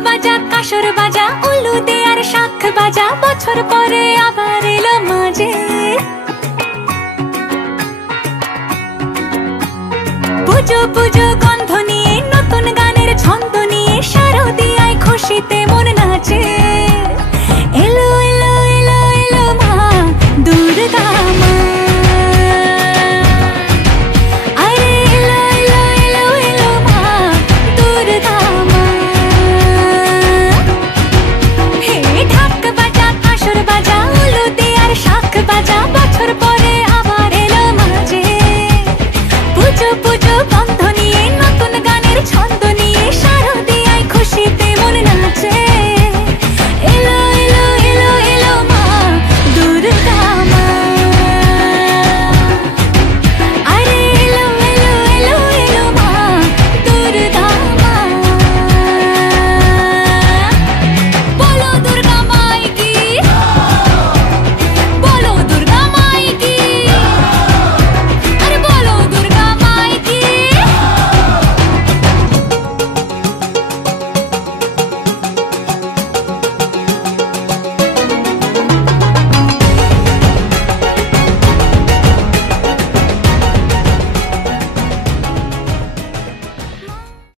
বাজা কাসর বাজা উলু দে আর শাখ বাজা, বছর পরে আবার এলো মাঝে। পুজো পুজো গন্ধ নিয়ে নতুন গানের ছন্দ নিয়ে শারদিয়া